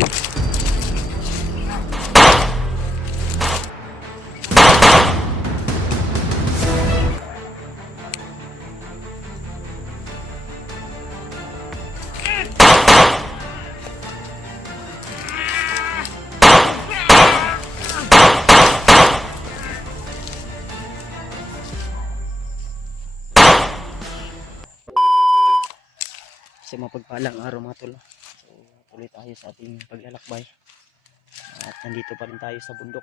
Sa mapagpalang araw mga tol. So tuloy tayo sa ating paglalakbay. At nandito pa rin tayo sa bundok.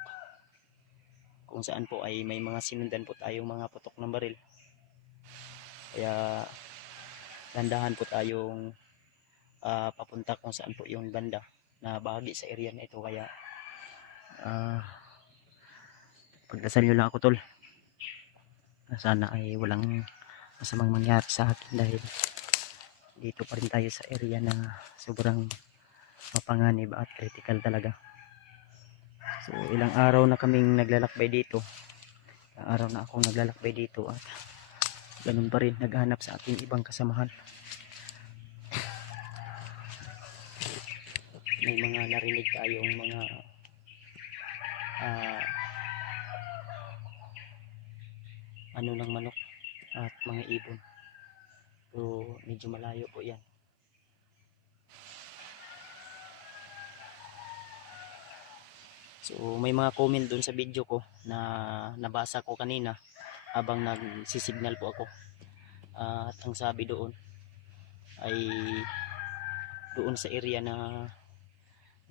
Kung saan po ay may mga sinundan po tayong mga putok ng baril. Kaya dandahan po tayong papunta kung saan po yung banda na bahagi sa area na ito. Kaya pagdasal nyo lang ako tol. Sana ay walang masamang mangyari sa akin dahil dito pa rin tayo sa area na sobrang mapanganib at critical talaga. So ilang araw na kaming naglalakbay dito. Ilang araw na akong naglalakbay dito at ganun pa rin naghanap sa ating ibang kasamahan. May mga narinig tayong mga ano ng manok at mga ibon. So medyo malayo po yan. So may mga comment dun sa video ko na nabasa ko kanina habang nagsisignal po ako. At ang sabi doon ay doon sa area na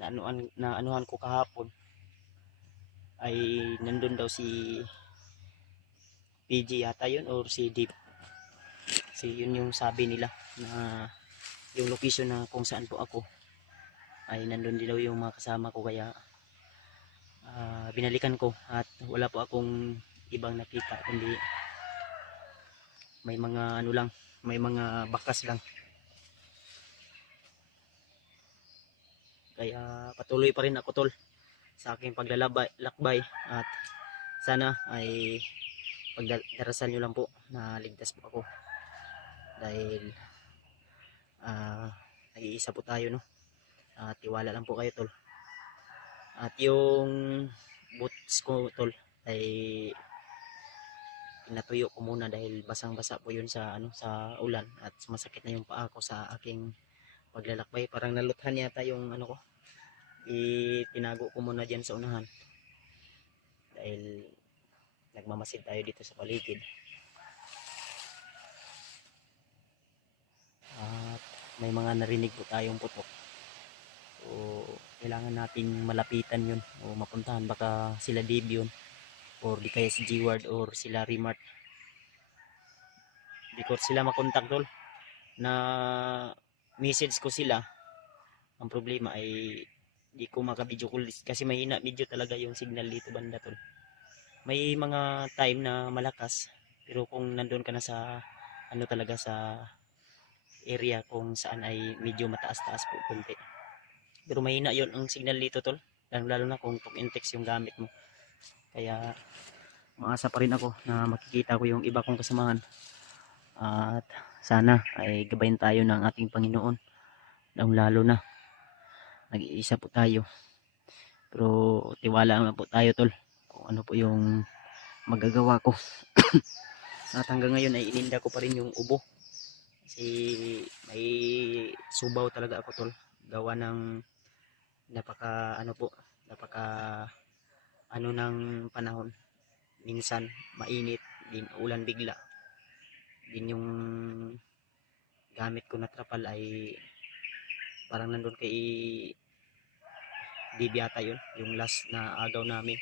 anuhan ko kahapon ay nandun daw si PG yata yun or si Deep. Kasi yun yung sabi nila na yung location na kung saan po ako ay nandun din daw yung mga kasama ko. Kaya binalikan ko at wala po akong ibang nakita kundi may mga ano lang, may mga bakas lang. Kaya patuloy pa rin ako tol sa aking paglalakbay at sana ay pagdarasal nyo lang po na ligtas po ako dahil nag-iisa po tayo, no? Tiwala lang po kayo tol. At yung boots ko tol ay pinatuyo ko muna dahil basang-basa po yun sa sa ulan at masakit na yung paa ko sa aking paglalakbay. Parang naluthan yata yung ano ko. Itinago ko muna diyan sa unahan dahil nagmamasid tayo dito sa paligid. At may mga narinig po tayong putok. So kailangan nating malapitan yun o mapuntahan. Baka sila Dave yun or di kaya si G-Ward or sila Remart. Di ko sila makontak tol. Na message ko sila. Ang problema ay di ko maka-video call kasi mahina medyo talaga yung signal dito banda tol. May mga time na malakas pero kung nandun ka na sa ano talaga sa area kung saan ay medyo mataas-taas po kunti. Pero mahina yon ang signal dito tol. Lalo na kung talk and text yung gamit mo. Kaya maasa pa rin ako na makikita ko yung iba kong kasamahan. At sana ay gabayan tayo ng ating Panginoon. Lalo na nag-iisa po tayo. Pero tiwala lang po tayo tol kung ano po yung magagawa ko. At hanggang ngayon ay ininda ko pa rin yung ubo. Kasi may subaw talaga ako tol. Gawa ng napaka ano ng panahon. Minsan mainit din, ulan bigla. Din yung gamit ko na trapal ay parang nandun kay Dib yata yun, yung last na agaw namin.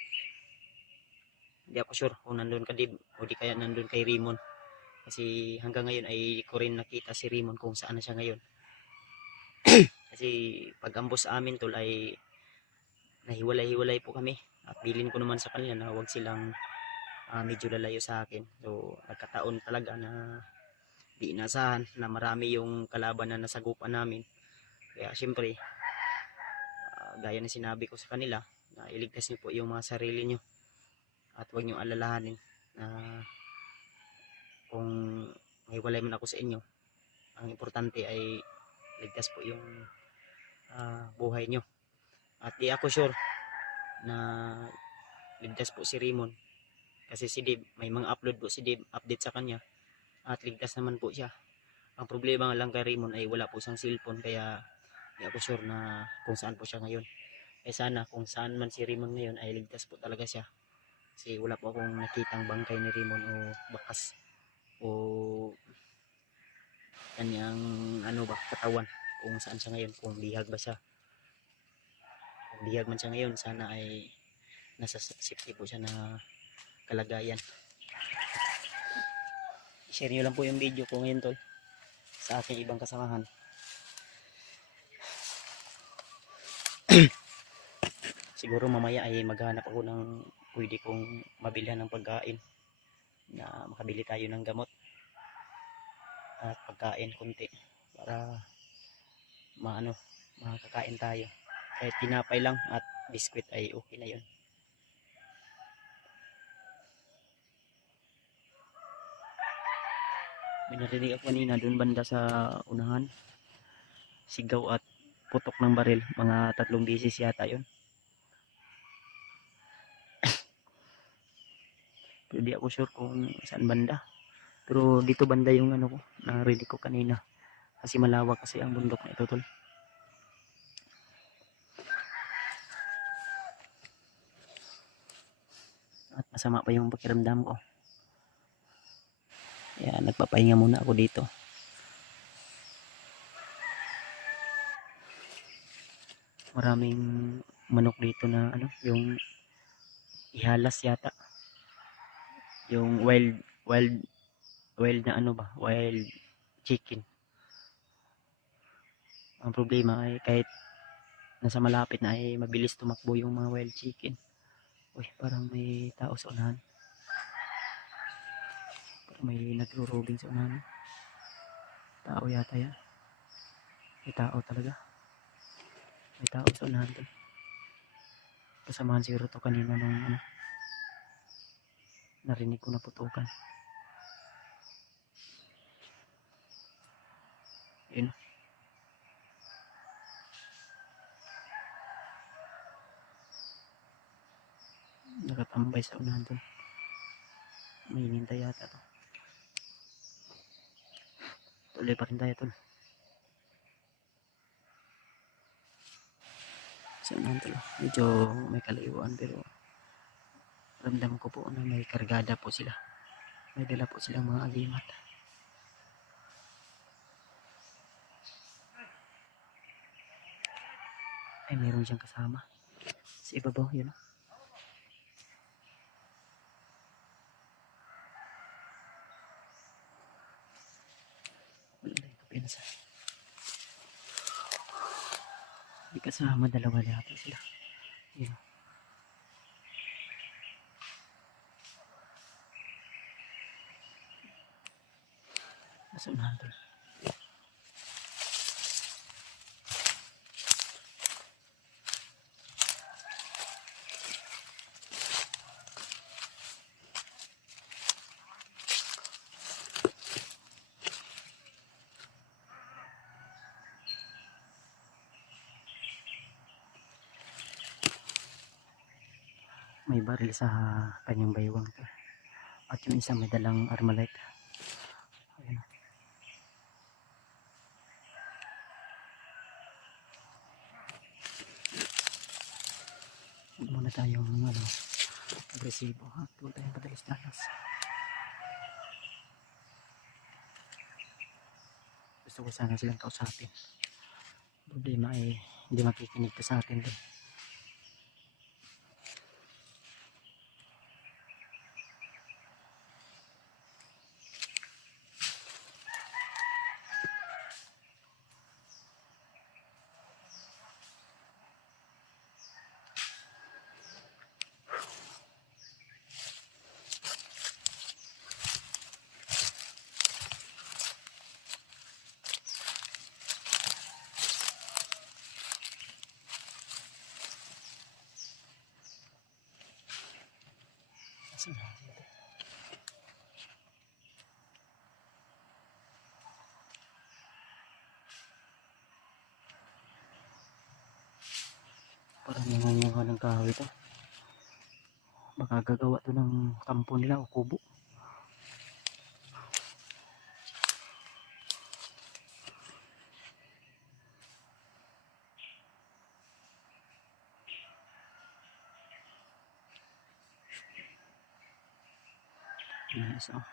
Hindi ako sure kung nandun ka Dib o di kaya nandun kay Rimon. Kasi hanggang ngayon ay ko rin nakita si Rimon kung saan na siya ngayon. Kasi pag ambos sa amin tol ay nahiwalay-hiwalay po kami. At bilin ko naman sa kanila na huwag silang medyo lalayo sa akin. So nagkataon talaga na di inasahan na marami yung kalaban na nasagupan namin. Kaya syempre gaya na sinabi ko sa kanila na iligtas niyo po yung mga sarili niyo at huwag niyo alalahanin na kung mahiwalay man ako sa inyo, ang importante ay ligtas po yung buhay niyo. At di ako sure na ligtas po si Raymond. Kasi si Dave, may mga upload po si Dave, update sa kanya. At ligtas naman po siya. Ang problema lang kay Raymond ay wala po siyang cellphone, kaya di ako sure na kung saan po siya ngayon. Sana kung saan man si Raymond ngayon ay ligtas po talaga siya. Kasi wala po akong nakitang bangkay ni Raymond o bakas o kanyang katawan kung saan siya ngayon, kung bihag ba siya. Kung bihag man siya ngayon, sana ay nasa safety po siya na kalagayan. Share nyo lang po yung video ko ngayon, tol, sa aking ibang kasamahan. Siguro mamaya ay maghanap ako ng pwede kong mabilhan ng pagkain na makabili tayo ng gamot at pagkain konti para makakain tayo. Kahit tinapay lang at biskwit ay okay na yun. May narinig ako kanina doon banda sa unahan, sigaw at putok ng baril, mga 3 beses yata yun. Pero di ako sure kung saan banda, pero dito banda yung ko, narinig ko kanina, kasi malawak kasi ang bundok na ito, tol. At masama pa yung pakiramdam ko. Kaya nagpapahinga muna ako dito. Maraming manok dito na yung ihalas yata. Yung wild na wild chicken. Ang problema ay kahit nasa malapit na ay mabilis tumakbo yung mga wild chicken. Uy, parang may tao sa unahan. Parang may nagro-robing sa unahan. Tao yata yan. May tao talaga. May tao sa unahan doon. Kasamahan siguro to kanina nung narinig ko na putukan. Yun. Nakatambay sa unahan doon. May hinintay yata to. Tuloy pa rin tayo tol. Sa unahan tol. Medyo may kalayuan pero ramdam ko po na may kargada po sila. May dala po silang mga agimat. Ay, meron siyang kasama. Sa ibabaw, yun. Wala na ito pinasa. May kasama, dalawa yata sila. Yun. Nasa unahan tol. May baril sa kanyang baywang to. At yung isa may dalang Armalite. Ayan. Huwag muna tayong agresibo. Huwag tayong padalos-dalos. Gusto ko sana silang kausapin. Problema ay hindi makikinig ka sa atin din. Parang nangangawa ng kahoy to. Baka gagawa to ng kampo nila o kubo. Yes, oh.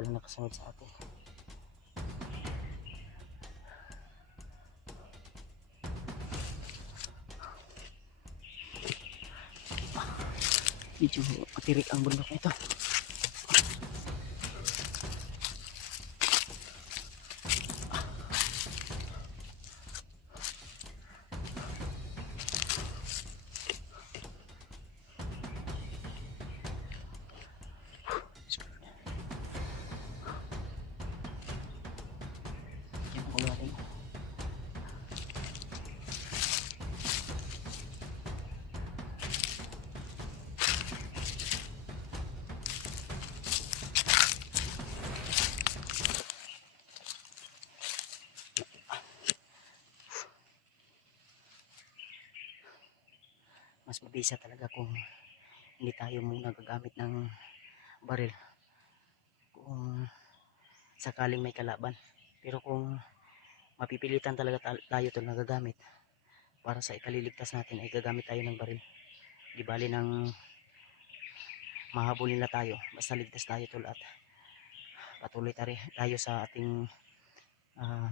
walang nakasunod sa atin. Medyo matirik ang bundok nito. Diyan ako galing. Mas mabisa talaga kung hindi tayo muna gagamit ng baril kung sakaling may kalaban. Pero kung mapipilitan talaga tayo to nagagamit para sa ikaliligtas natin, ay gagamit tayo ng baril. Di bali ng mahabol nila tayo, basta ligtas tayo tol at patuloy tayo sa ating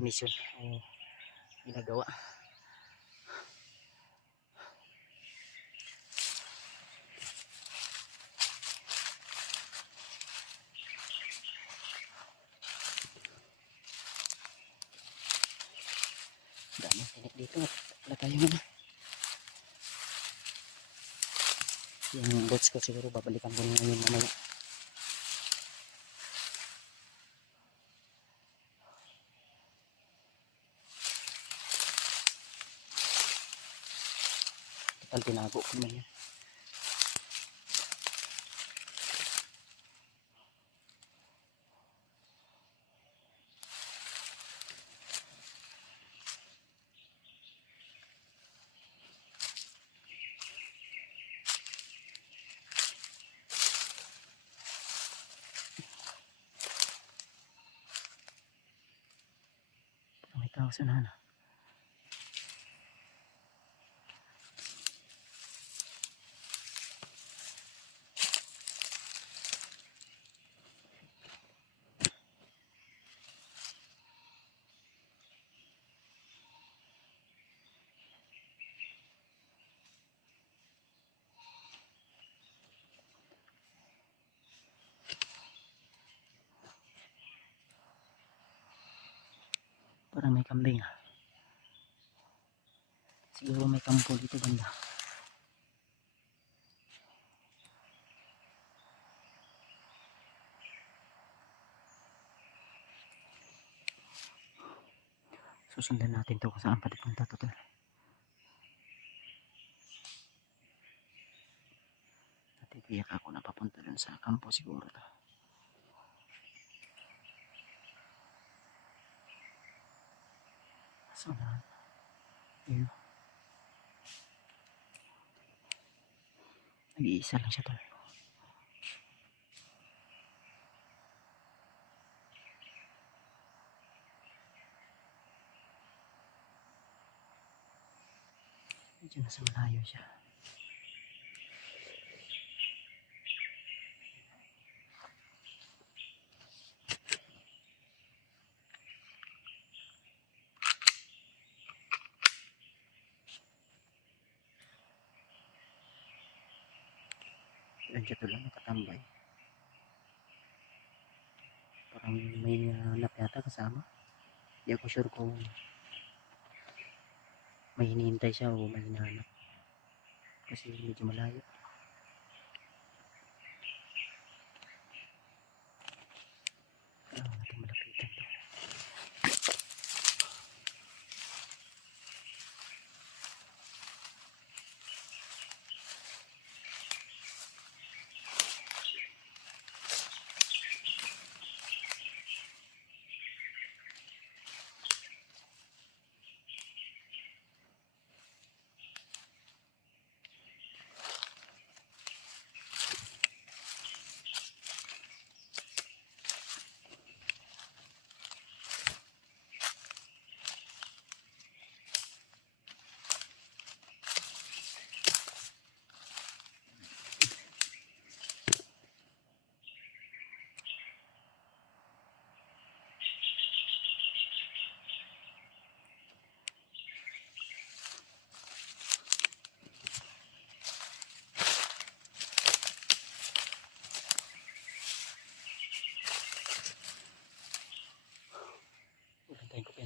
mission o ginagawa. Dami tinik dito at wala tayong ano. Yung boats ko siguro babalikan ko ngayon mamaya. Total tinago ko naman yun. May tao sa nana. Parang may kambing. Siguro may kampo dito banda. Susundan natin to kung saan pati punta to. Natigiyak ako na papunta dun sa kampo siguro to. So na. Yun. Nag-iisa lang siya to. Medyo nasa malayo siya. Nandiyan to lang nakatambay. Parang may hanap yata kasama. Hindi ako sure kung may hinihintay siya o may hinahanap. Kasi medyo malayo. Natin malapitan to.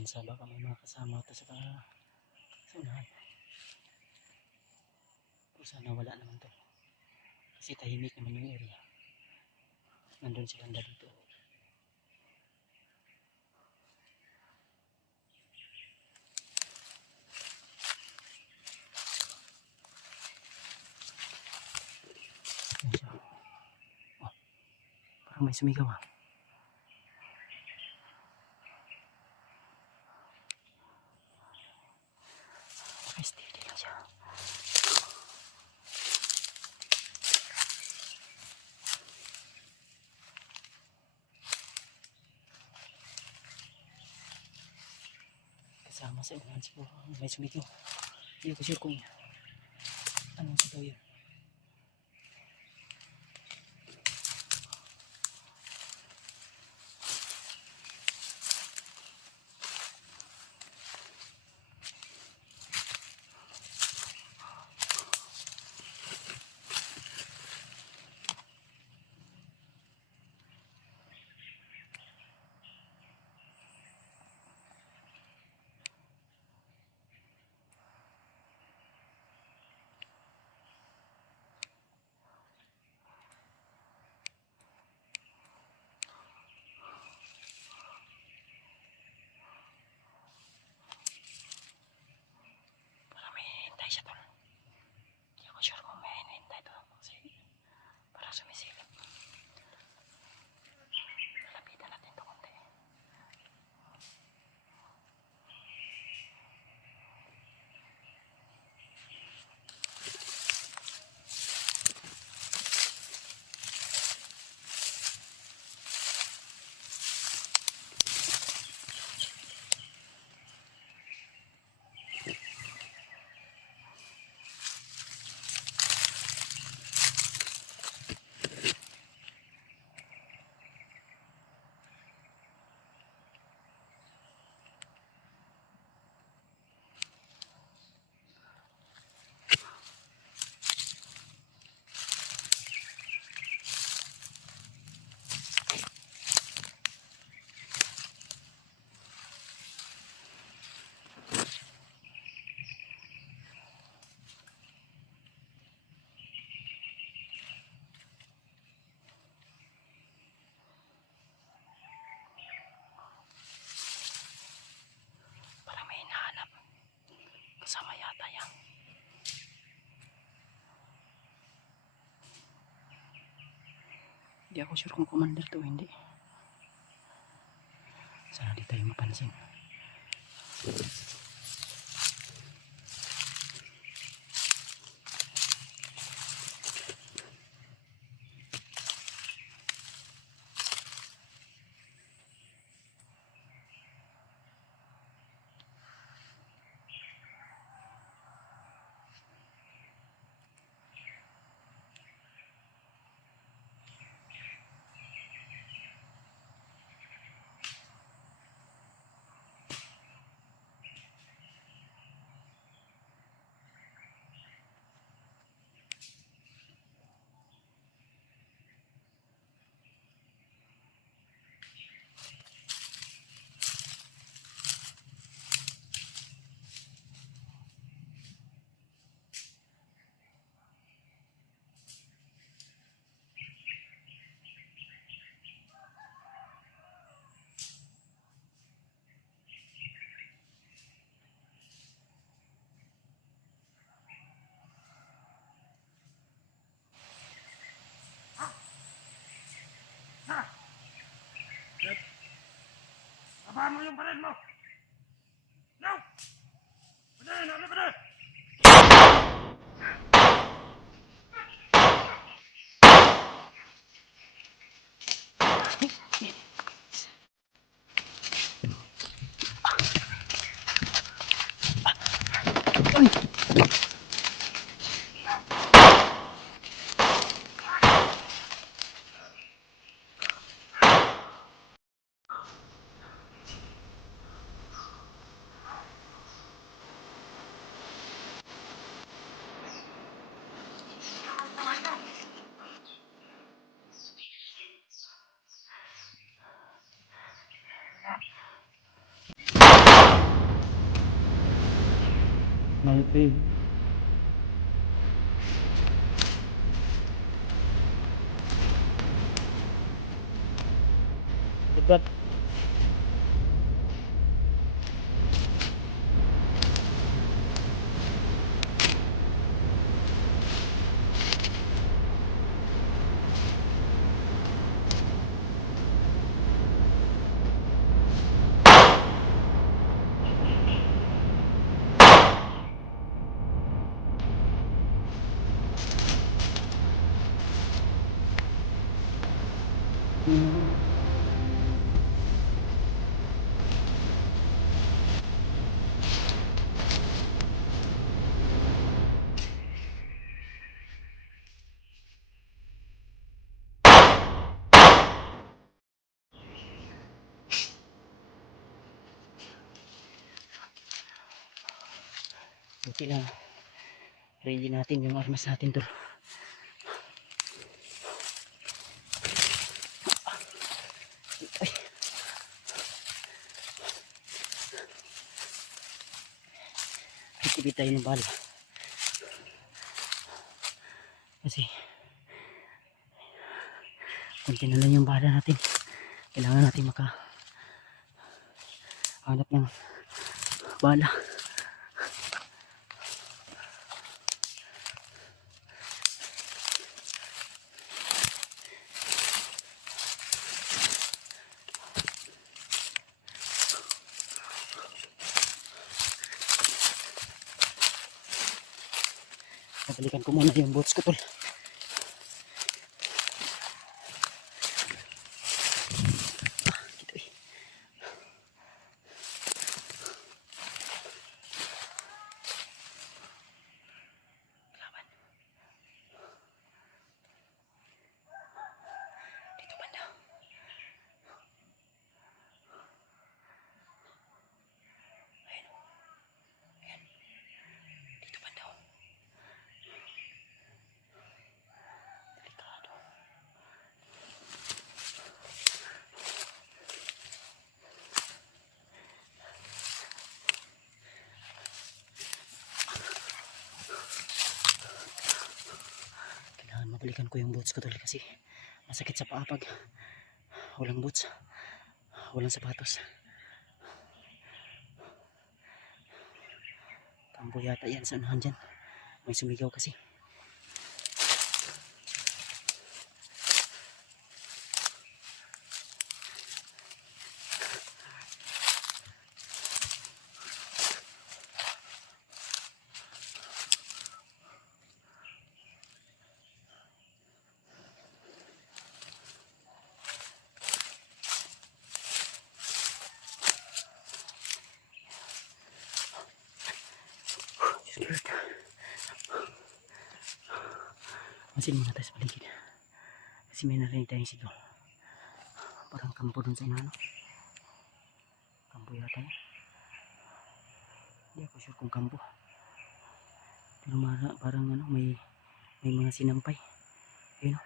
depensa, baka may mga kasama ito sa unahan. Pero sana wala naman to. Kasi tahimik naman yung area. Nandun si banda dito. Ayan siya. Oh, parang may sumigaw ah. Okay, steady lang siya. Kasama sa unahan siguro may sumigaw. Hindi ko sure kung anong sigaw yun. Siya to. Hindi ako sure kung may hinihintay to kasi parang sumisilip. Lalapitan natin to konti. Parang may hinahanap. Kasama yata yan. Hindi ako sure kung commander to o hindi. Sana di tayo mapansin. Abaan mo yung pared mo! No! Pared! Ano pared? Malpig. Dekat. Buti na ready natin yung armas natin tol. Ay. Itipid tayo ng bala. Kasi kunti na lang yung bala natin. Kailangan natin hanap ng bala. Balikan ko muna yung boots ko tol. Dito eh. Laban. Dito banda. Ayan. Ayan. Dito banda. Delikado. Kailangan mabalikan ko yung boots ko tol kasi masakit sa paa pag walang boots, walang sapatos. Kampo yata yan sa unahan dyan. May sumigaw kasi. Masin muna tayo sa paligid kasi may narinig tayong sigaw. Parang kampo dun sa inano. Kampo yata yan. Hindi ako sure kung kampo, pero parang ano, may mga sinampay. Ayun o.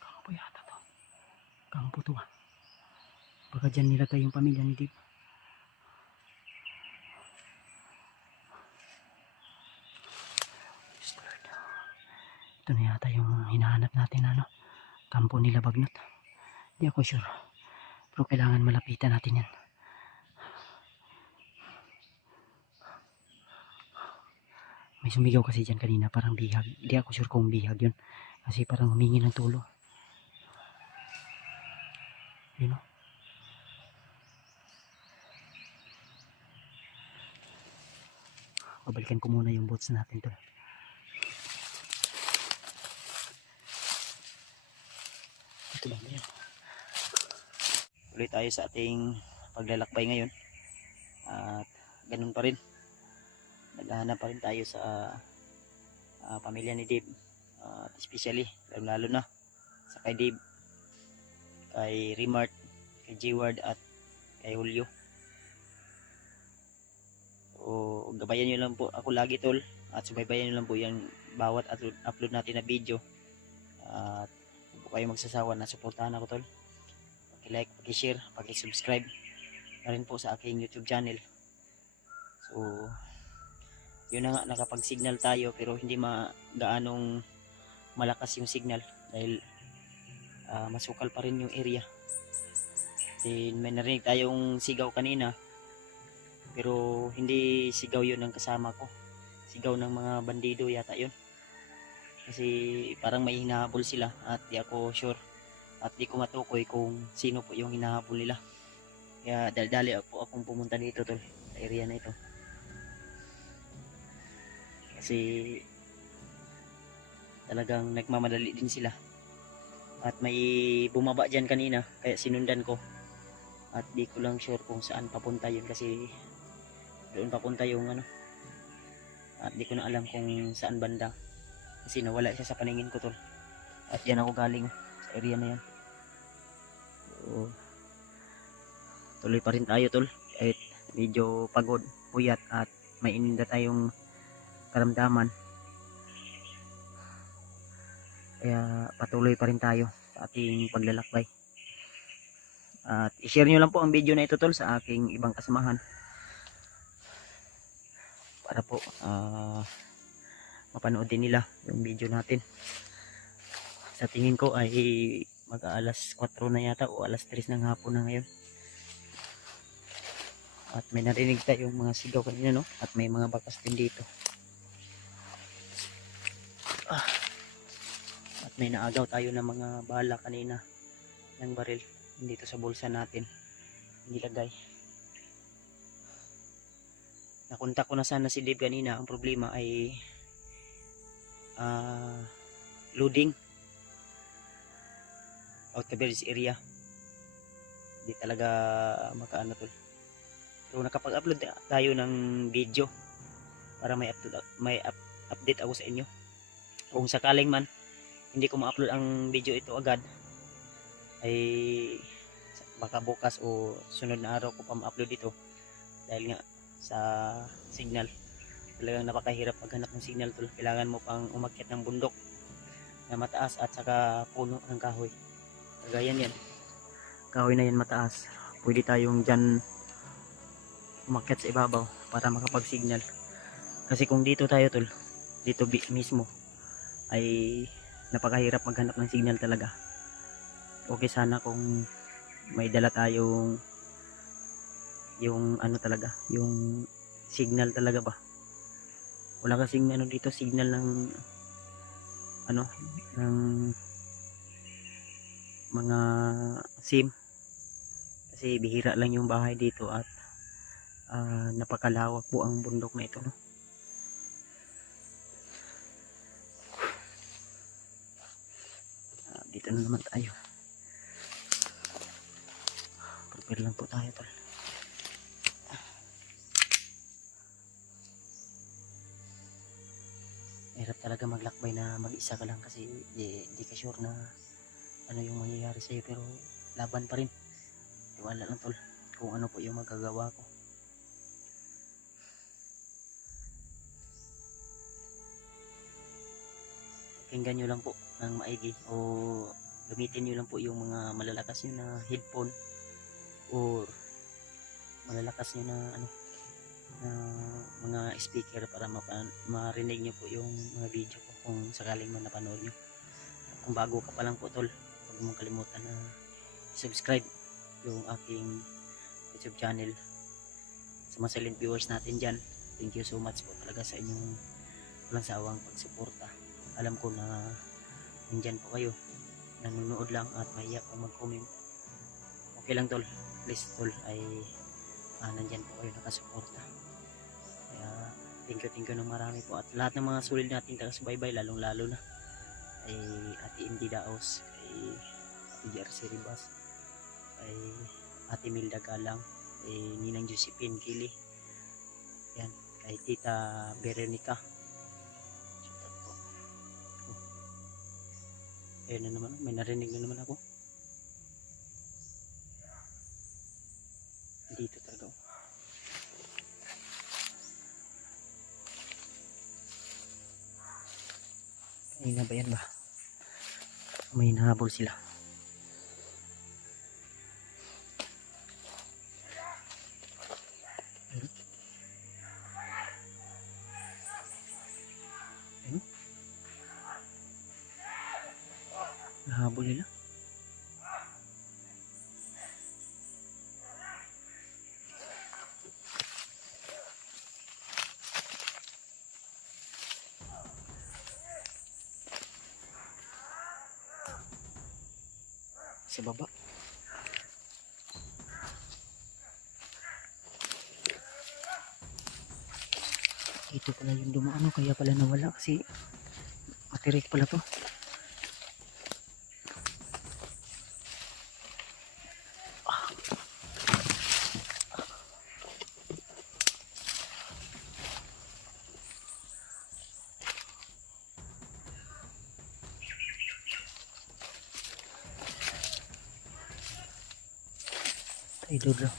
Kampo yata to. Kampo to ah. Baka dyan nilagay yung pamilya ni Dave. Ito na yata yung hinahanap natin ano. Kampo nila Bagnot. Hindi ako sure. Pero kailangan malapitan natin yan. May sumigaw kasi dyan kanina, parang bihag. Hindi ako sure kung bihag yun. Kasi parang humingi ng tulong. Yun o. Babalikan ko muna yung boots natin to. Ito ba yan? Tuloy tayo sa ating paglalakbay ngayon. At ganun pa rin. Naghahanap pa rin tayo sa pamilya ni Dave. Especially, lalo na sa kay Dave, kay Remart, kay G-Ward at kay Julio. So, gabayan nyo lang po ako lagi tol, at subaybayan nyo lang po yung bawat upload natin na video. At huwag po kayo magsasawa na suportahan ako tol. Paki-like, paki-share, paki-subscribe na rin po sa aking YouTube channel. So, yun na nga, nakapag-signal tayo pero hindi gaanong malakas yung signal dahil masukal pa rin yung area. Then may narinig tayong sigaw kanina pero hindi sigaw yun ng kasama ko, sigaw ng mga bandido yata yun, kasi parang may hinahabol sila at di ako sure at di ko matukoy kung sino po yung hinahabol nila. Kaya dali po akong pumunta dito tol, sa area na ito, kasi talagang nagmamadali din sila at may bumaba dyan kanina kaya sinundan ko at di ko lang sure kung saan papunta yun, kasi doon papunta yung ano at di ko na alam kung saan banda kasi nawala siya sa paningin ko tol, at yan ako galing sa area na yan. So, tuloy pa rin tayo tol kahit medyo pagod, puyat at may ininda tayong karamdaman, kaya patuloy pa rin tayo sa ating paglalakbay. At i-share nyo lang po ang video na ito tol sa aking ibang kasamahan para po mapanood din nila yung video natin. Sa tingin ko ay mag-aalas 4 na yata o alas 3 ng hapon na ngayon. At may narinig tayong mga sigaw kanina no, at may mga bakas din dito. At may naagaw tayo ng mga bala kanina ng baril dito sa bulsa natin nilagay. Nakontak ko na sana si Dave kanina. Ang problema ay loading out coverage area, di talaga makaano tol. So nakapag-upload tayo ng video para may update ako sa inyo. Kung sakaling man hindi ko ma-upload ang video ito agad, ay baka bukas o sunod na araw ko pa ma-upload ito dahil nga sa signal. Talagang napakahirap maghanap ng signal tol. Kailangan mo pang umakyat ng bundok na mataas at saka puno ng kahoy. Kagaya yan, kahoy na yan mataas, pwede tayong dyan umakyat sa ibabaw para makapag-signal. Kasi kung dito tayo tol, dito mismo ay napakahirap maghanap ng signal talaga. Okay sana kung may dala tayong yung ano talaga, yung signal talaga ba. Wala kasing ano dito, signal ng ano, ng mga SIM. Kasi bihira lang yung bahay dito at napakalawak po ang bundok na ito no. Dito na naman tayo. Prepare lang po tayo tol. Hirap talaga maglakbay na mag-isa ka lang kasi di ka sure na ano yung mangyayari sa'yo, pero laban pa rin. Tiwala lang tol kung ano po yung magagawa ko. Pakinggan nyo lang po ng maigi o gamitin nyo lang po yung mga malalakas nyo na headphone or malalakas nyo na ano na mga speaker para marinig nyo po yung mga video ko kung sakaling man napanood nyo. Kung bago ka pa lang po tol, huwag mong kalimutan na subscribe yung aking YouTube channel. Sa mga silent viewers natin dyan, thank you so much po talaga sa inyong walang sawang pagsuporta. Alam ko na nandyan po kayo, nanonood lang at mahiya po mag-comment. Okay lang tol, please tol ay nandyan po kayo nakasuporta. Thank you ng marami po, at lahat ng mga sulit natin taga-subaybay, lalong lalo na ay Ate Indy Daos, kay PRC Ribas, ay Ate Milda Galang, ay Ninang Josephine Kili, yan, kay Tita Veronica. Shoutout po. Ayun na naman, may narinig na naman ako. Dito talaga. Kanina ba yan ba? May nahabol sila. Ayun. Nahabol nila. Sa baba. Ito pala yung dumaano, kaya pala nawala kasi matirik pala to. Idol lang.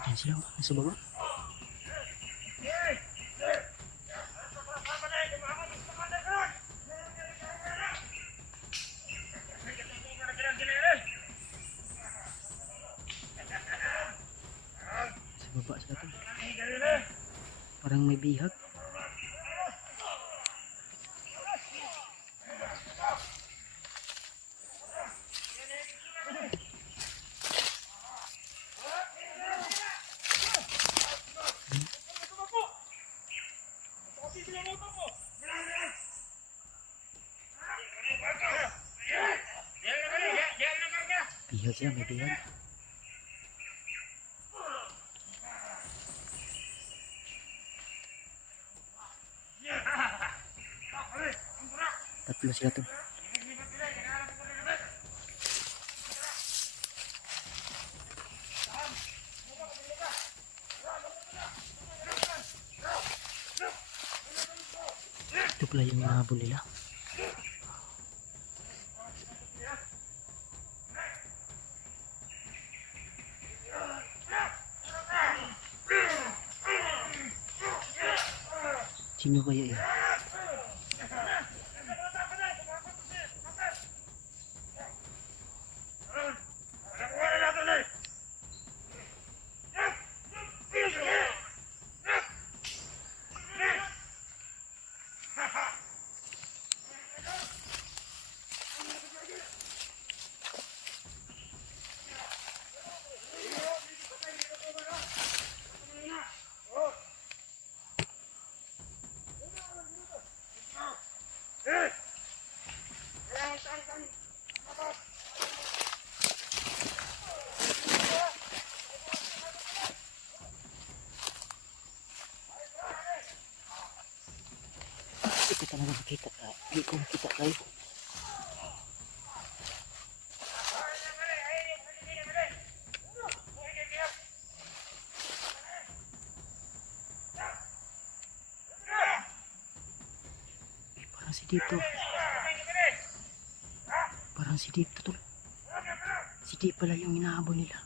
Ayan sila, nasa baba. Sa baba sila to. Parang may bihag. Bihag sila, may bihag. Tatlo sila to. Ito pala yung nahabol nila. Sino kaya yun? Ito talaga makita ka. Hindi ko makita kayo. Parang si Dito. Parang si Dito to. Si Dito pala yung inahabol nila.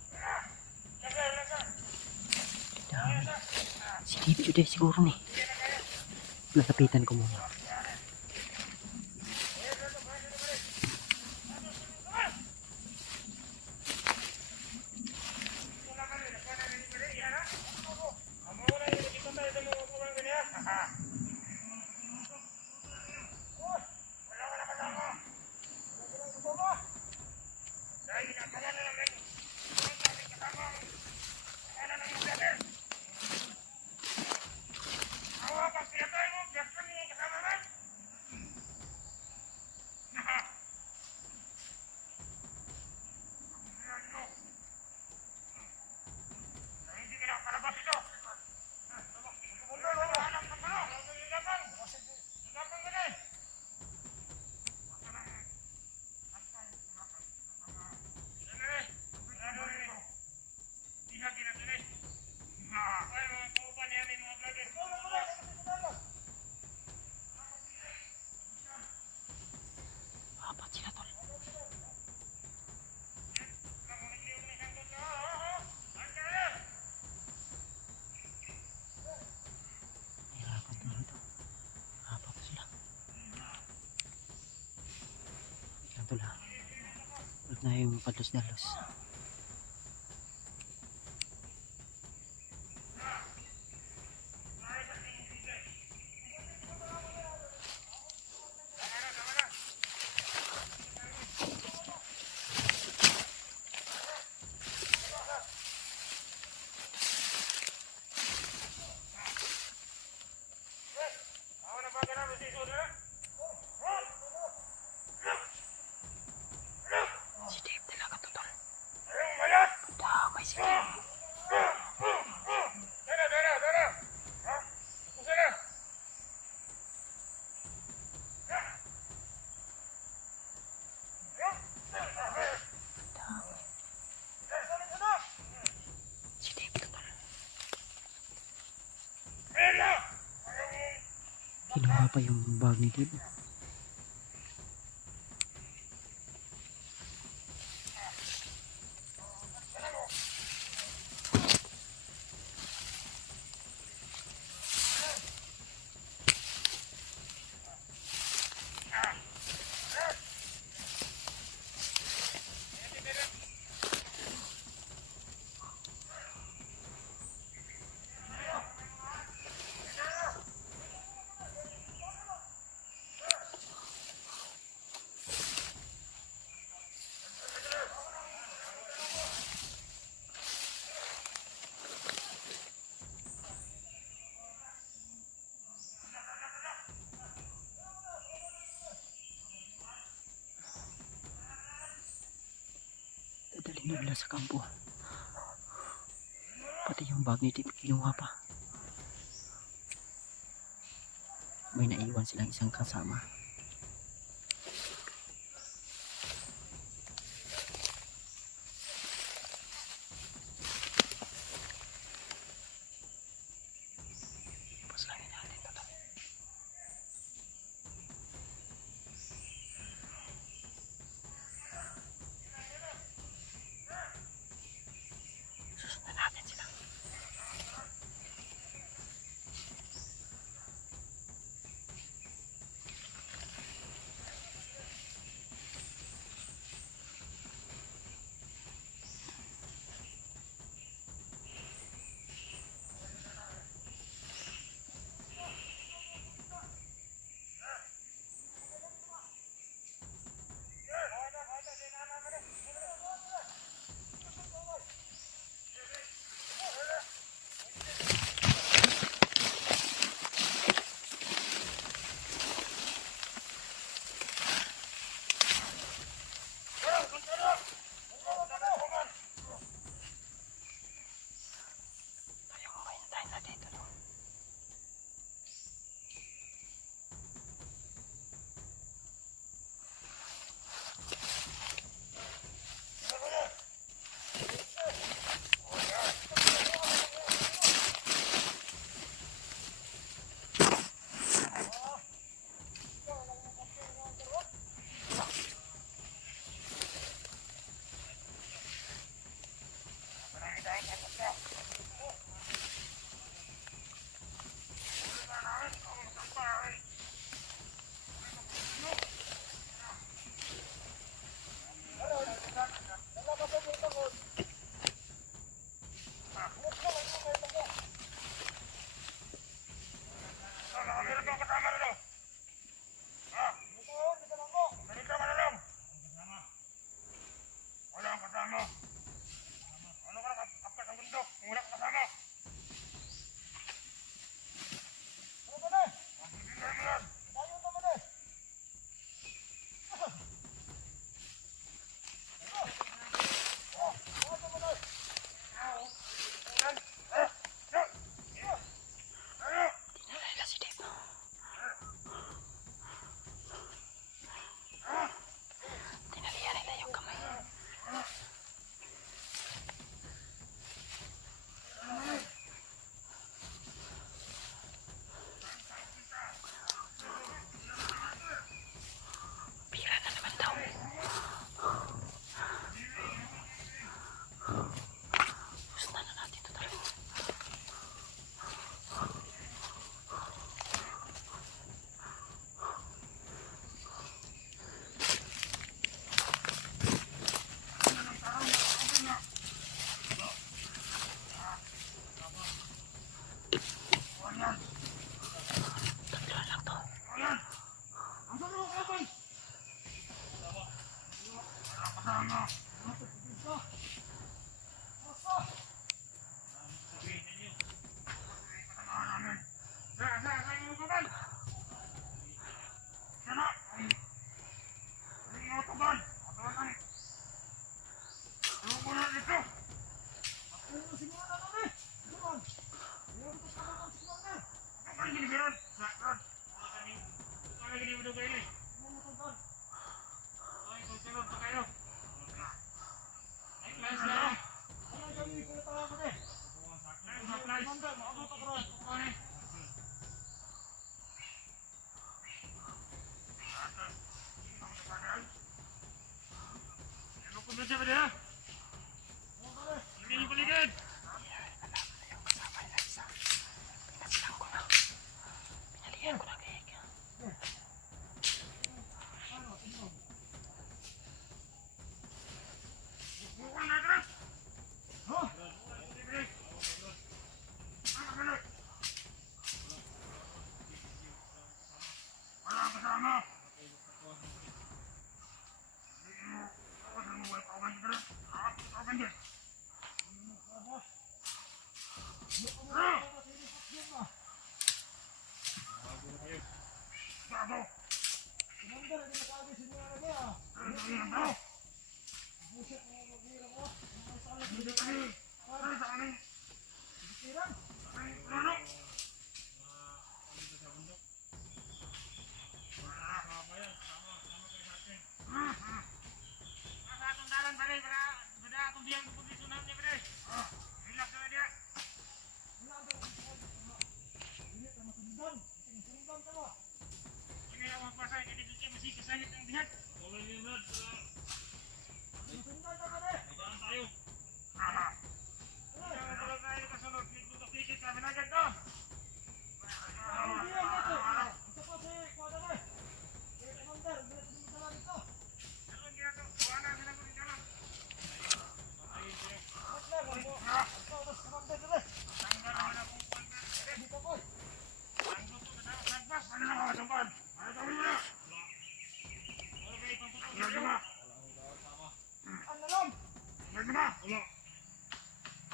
Dami. Si Dito deh siguro nih. Lalapitan ko muna. na yung palos-dalos. Si Dave talaga to tol. Damay si Dave. Si Dave to tol. Kinuha pa yung bag ni Dave. Dadalhin na nila sa kampo. Pati yung bag ni Dave kinuha pa. May naiwan silang isang kasama. Paslangin natin ito. Susundan natin sila.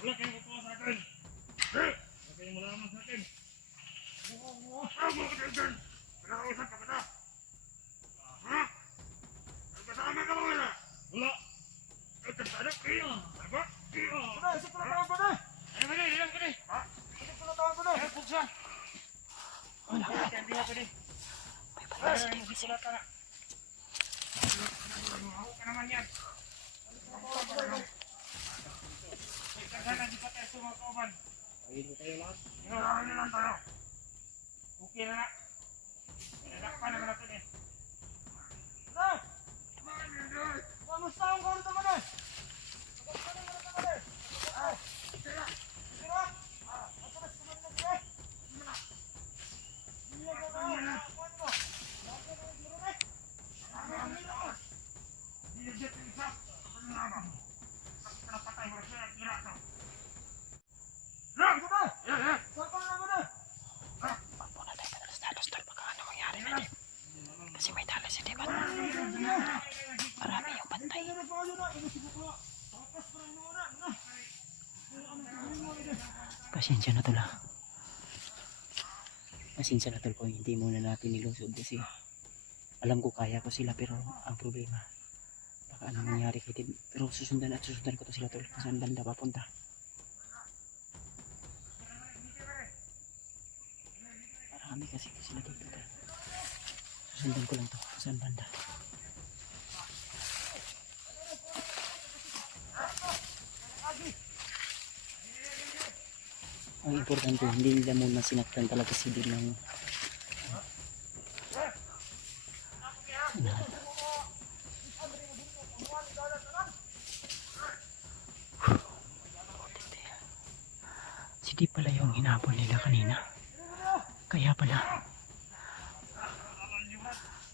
Wala kayong kukuha sa akin. Wala kayong malaman sa akin. Ako ka dyan. Pinakausap ka kita. Ha? Nagkasama ka ba wala? Wala. Nagkasama kayo. Ano ba? Wala, isa pala tawag ko na. Ano ba na? Ilang ka na? Ha? Isa pala tawag ko na. Ay, pugsa. Wala ka. Hindi ako na. May pala sa tingin sila ka na. Ako ka naman yan. Sana di pa tayo sumakauban. Ayun ko tayo lahat. Ayun lang tayo. Okay na na. Pinadakpan naman natin eh. Ano? Kamusta ang karoon naman eh? Kamusta naman naman eh? Tira! Tira! Atras naman na siya! Hindi na gano'n. Kuhan mo. Bakit ang gano'n eh? Hindi na jet yung isa. Ano naman? Napatay mo siya. Tira ito. Kasi may tala si Devan. Marami yung bantay. Pasensya na tol ha. Pasensya na tol ko. Hindi muna natin nilusod kasi alam ko kaya ko sila pero ang problema baka anong nangyari kay Tim. Pero susundan ko to sila tol. Kung saan banda papunta. Marami kasi sila dito tol. Susundan ko lang to. Kung saan banda. Ang importante, hindi nila muna sinaktan talaga si Dim ng si Dim pala yung hinabol nila kanina. Kaya pala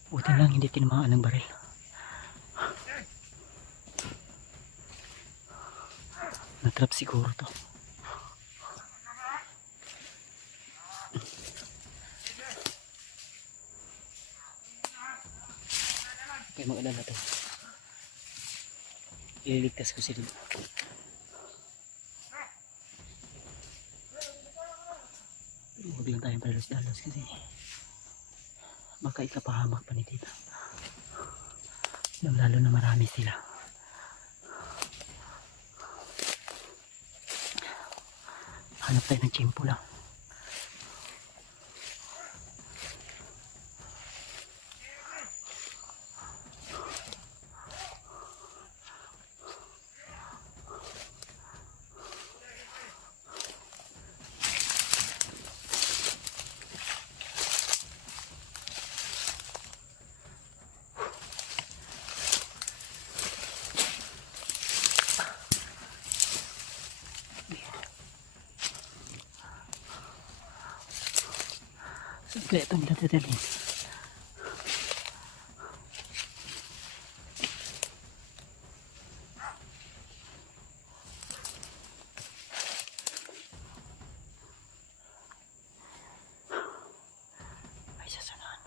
buti lang hindi tinamaan ng baril. Natrap siguro to. Kaya mag-alala to. Ililigtas ko sila. Pero huwag lang tayong palalos-dalos kasi baka ikapahamak pa ni tita. Lalo na marami sila. Hanap tayo ng tiyempo lang. Kaya ito nila dadalhin. May sasalaan.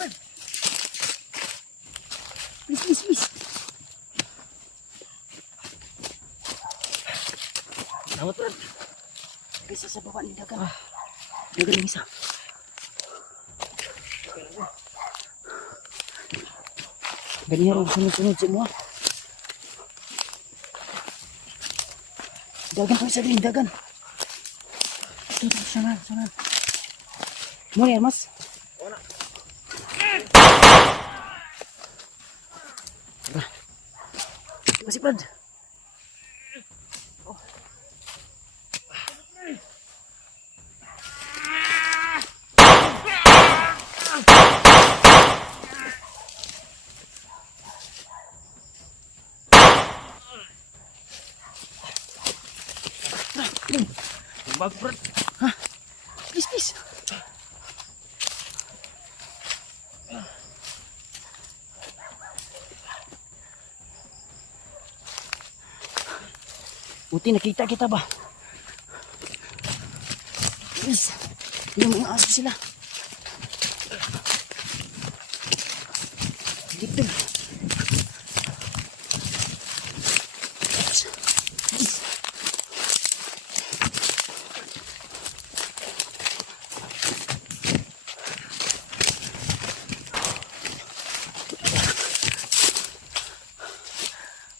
Please, please, please. Nawat, Brad. Kasi sa baba ni Dagan. Dagan yung isa. Ganyan ang sunod-sunod sa mo. Dagan pa isa din, Dagan. Ito, sana. Mo yan, mas. Masih Brad. Oh. Bag Brad. Hah? Please. Buti nakita kita ba? Please. Yung mga aso sila. Dito. Please.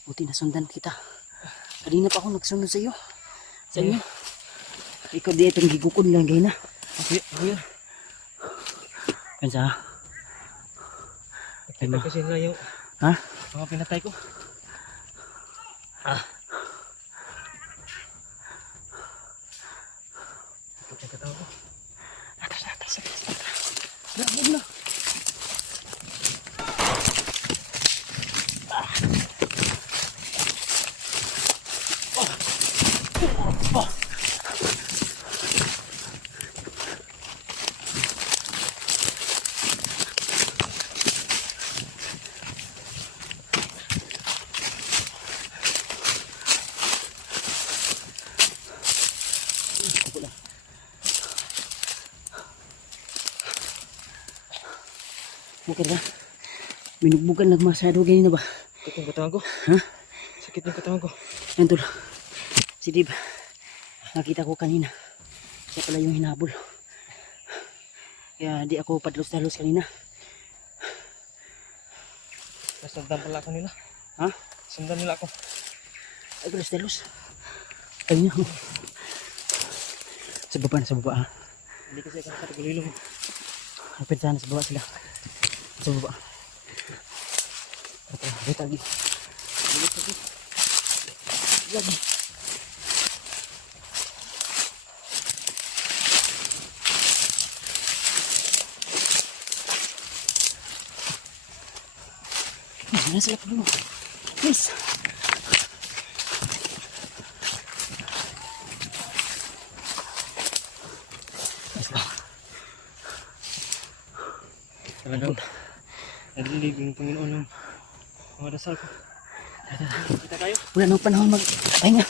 Buti nasundan kita. Kanina pa ako nagsunod sa iyo. Sa inyo. Ikaw di itong gigukod lang gay na. Okay, kuya. Kansa? Nakita kasi nila yung Ha? mga pinatay ko. Nakita ko. Atas. Huwag na. Okay na. Minugbugan lang masyado ganyan na ba? Sakit yung katawan ko. Ha? Sakit yung katawan ko. Yan tol. Si Dib. Nakita ko kanina. Siya pala yung hinabol. Kaya di ako padlos-dalos kanina. Nasundan pala ako nila. Ha? Sundan nila ako. Ay, padlos-dalos. Kanina. Oh. Sa baba ha. Hindi kasi ako nakatagulilo. Hapit sana sa baba sila. Sa baba. Wait lagi. Lagi. Mana sila dulu? Please. Talagang nadilig yung Panginoon ng mga dasal ko. Kita tayo. Wala nang panahon magpahinga.